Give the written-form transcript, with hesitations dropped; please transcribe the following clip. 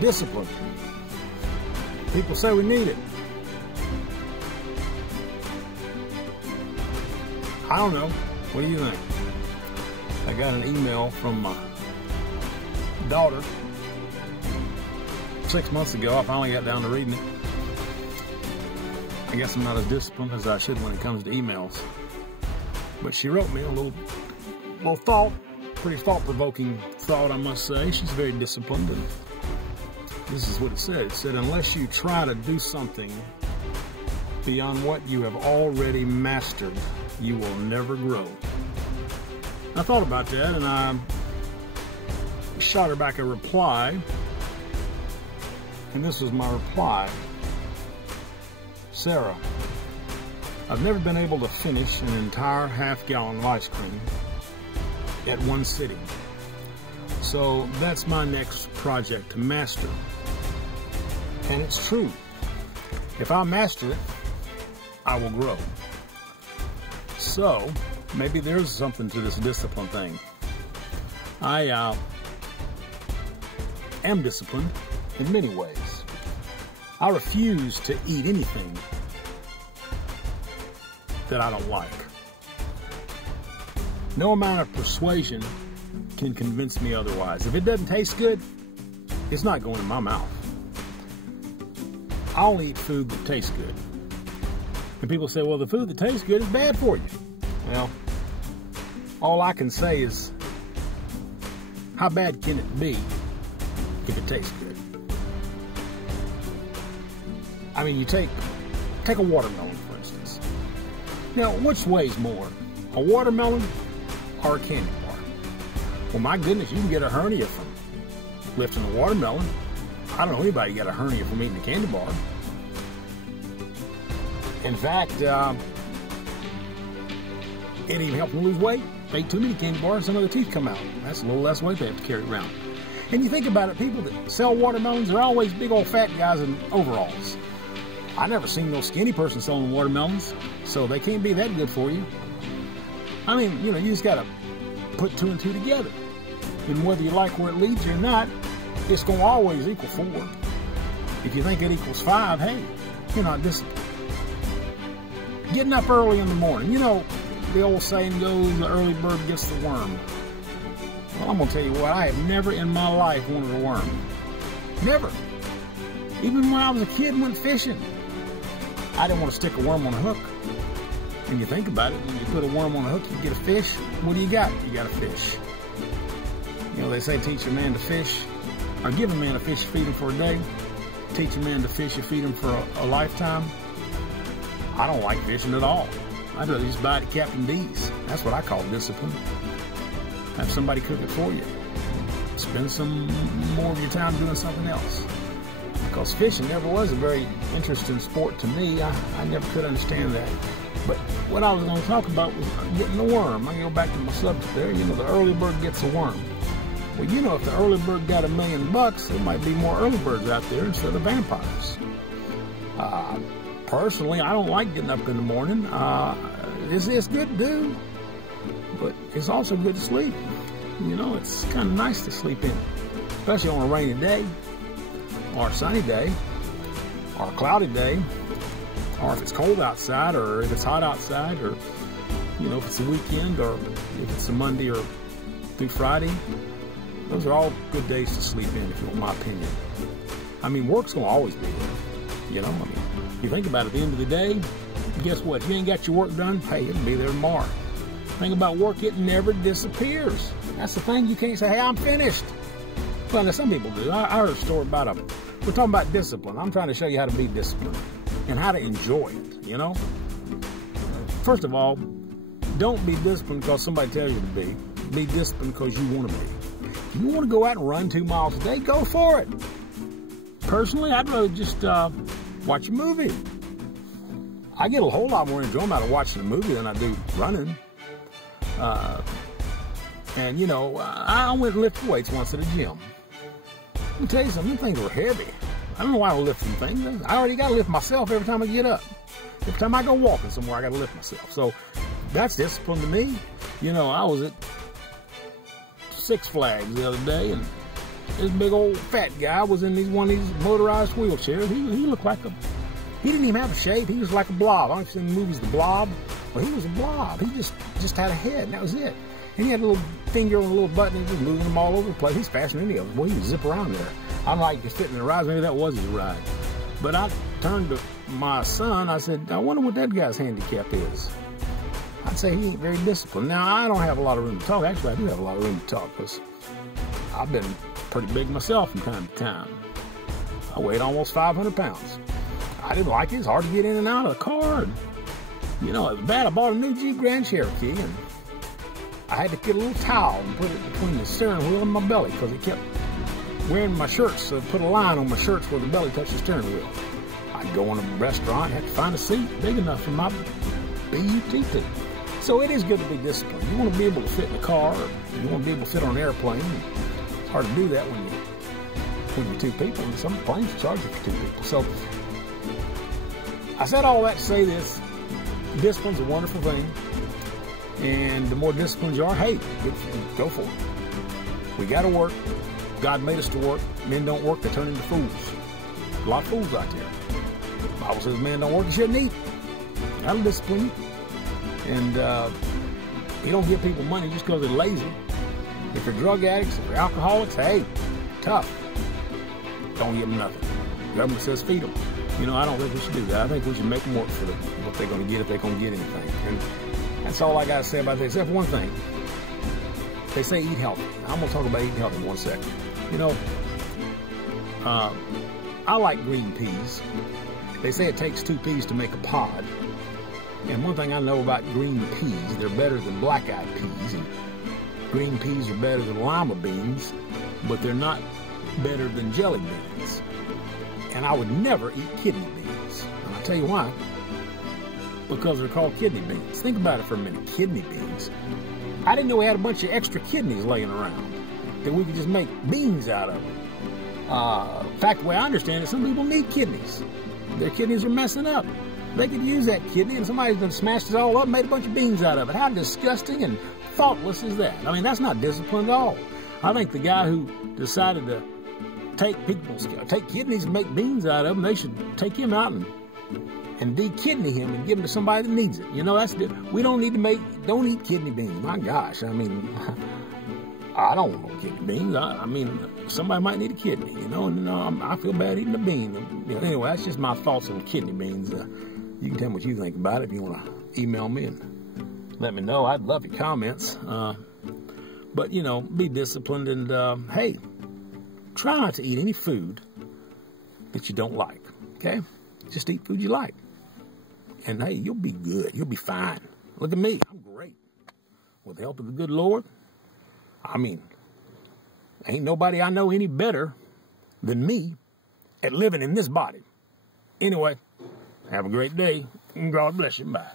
Discipline. People say we need it. I don't know. What do you think? I got an email from my daughter 6 months ago. I finally got down to reading it. I guess I'm not as disciplined as I should when it comes to emails. But she wrote me a little thought, pretty thought-provoking thought, I must say. She's very disciplined, and this is what it said. It said, unless you try to do something beyond what you have already mastered, you will never grow. I thought about that, and I shot her back a reply, and this was my reply. Sarah, I've never been able to finish an entire half-gallon of ice cream at one sitting. So that's my next project to master. And it's true. If I master it, I will grow. So maybe there's something to this discipline thing. I am disciplined in many ways. I refuse to eat anything that I don't like. No amount of persuasion can convince me otherwise. If it doesn't taste good, it's not going in my mouth. I only eat food that tastes good. And people say, well, the food that tastes good is bad for you. Well, all I can say is, how bad can it be if it tastes good? I mean, you take a watermelon, for instance. Now, which weighs more, a watermelon or a candy bar? Well, my goodness, you can get a hernia from lifting a watermelon. I don't know anybody got a hernia from eating a candy bar. In fact, it even helps them lose weight. If they eat too many candy bars, some of the teeth come out. That's a little less weight they have to carry around. And you think about it, people that sell watermelons are always big old fat guys in overalls. I never seen no skinny person selling watermelons, so they can't be that good for you. I mean, you know, you just gotta put two and two together. And whether you like where it leads you or not, it's gonna always equal 4. If you think it equals 5, hey, you're not disciplined. Getting up early in the morning. You know, the old saying goes, the early bird gets the worm. Well, I'm gonna tell you what, I have never in my life wanted a worm. Never. Even when I was a kid and went fishing, I didn't want to stick a worm on a hook. When you think about it, when you put a worm on a hook, you get a fish. What do you got? You got a fish. You know, they say teach a man to fish, or give a man a fish, feed him for a day. Teach a man to fish, you feed him for a lifetime. I don't like fishing at all. I'd rather just buy it at Captain D's. That's what I call discipline. Have somebody cook it for you. Spend some more of your time doing something else. Because fishing never was a very interesting sport to me. I never could understand that. But what I was going to talk about was getting the worm. I can go back to my subject there. You know, the early bird gets a worm. Well, you know, if the early bird got $1 million, there might be more early birds out there instead of vampires. Personally, I don't like getting up in the morning. It's good to do, but it's also good to sleep. You know, it's kind of nice to sleep in, especially on a rainy day, or a sunny day, or a cloudy day, or if it's cold outside, or if it's hot outside, or, you know, if it's a weekend, or if it's a Monday or through Friday. Those are all good days to sleep in, if you want my opinion. I mean, work's going to always be there, you know. I mean, you think about it, at the end of the day, guess what? If you ain't got your work done, hey, it'll be there tomorrow. The thing about work, it never disappears. That's the thing. You can't say, hey, I'm finished. Well, now, some people do. I heard a story about we're talking about discipline. I'm trying to show you how to be disciplined and how to enjoy it, you know? First of all, don't be disciplined because somebody tells you to be. Be disciplined because you want to be. If you want to go out and run 2 miles a day, go for it. Personally, I'd rather just watch a movie. I get a whole lot more enjoyment out of watching a movie than I do running. And, you know, I went and lifted weights once at a gym. Let me tell you something, them things were heavy. I don't know why I lift them things. I already got to lift myself every time I get up. Every time I go walking somewhere, I got to lift myself. So that's discipline to me. You know, I was at Six Flags the other day, and this big old fat guy was in one of these motorized wheelchairs. He looked like he didn't even have a shape. He was like a blob. I don't know if you've seen the movies The Blob. Well, he was a blob. He just had a head, and that was it. And he had a little finger on a little button, and he was moving them all over the place. He's faster than any of them. Boy, he would zip around there. I'm like, just sitting in the ride. Maybe that was his ride. But I turned to my son. I said, I wonder what that guy's handicap is. I'd say he ain't very disciplined. Now, I don't have a lot of room to talk. Actually, I do have a lot of room to talk because I've been pretty big myself from time to time. I weighed almost 500 pounds. I didn't like it. It's hard to get in and out of the car. And, you know, it was bad. I bought a new Jeep Grand Cherokee, and I had to get a little towel and put it between the steering wheel and my belly because it kept wearing my shirts. So put a line on my shirts where the belly touched the steering wheel. I'd go in a restaurant, have to find a seat big enough for my BUTT. So it is good to be disciplined. You want to be able to fit in a car, or you want to be able to fit on an airplane. It's hard to do that when you're two people, and some planes charge you for two people. So I said all that to say this: discipline's a wonderful thing, and the more disciplined you are, hey, go for it. We got to work. God made us to work. Men don't work, they turn into fools. A lot of fools out there. The Bible says men don't work, you shouldn't eat. That'll discipline you. And you don't give people money just because they're lazy. If you're drug addicts, if you're alcoholics, hey, tough. Don't give them nothing. The government says feed them. You know, I don't think we should do that. I think we should make them work for what they're going to get if they're going to get anything. And that's all I got to say about that, except for one thing. They say eat healthy. I'm going to talk about eating healthy in 1 second. You know, I like green peas. They say it takes 2 peas to make a pod. And one thing I know about green peas, they're better than black-eyed peas. And green peas are better than lima beans, but they're not better than jelly beans. And I would never eat kidney beans. And I'll tell you why. Because they're called kidney beans. Think about it for a minute. Kidney beans. I didn't know we had a bunch of extra kidneys laying around that we could just make beans out of. In fact, the way I understand it, some people need kidneys. Their kidneys are messing up. They could use that kidney, and somebody's done smashed it all up and made a bunch of beans out of it. How disgusting and thoughtless is that? I mean, that's not discipline at all. I think the guy who decided to take kidneys and make beans out of them, they should take him out and de-kidney him and give him to somebody that needs it. You know, we don't eat kidney beans. My gosh, I mean, I don't want no kidney beans. I mean, somebody might need a kidney, you know, and I feel bad eating a bean. You know, anyway, that's just my thoughts on kidney beans. You can tell me what you think about it if you want to email me and let me know. I'd love your comments. But, you know, be disciplined and, hey, try not to eat any food that you don't like, okay? Just eat food you like. And, hey, you'll be good. You'll be fine. Look at me. I'm great. With the help of the good Lord, I mean, ain't nobody I know any better than me at living in this body. Anyway, have a great day, and God bless you. Bye.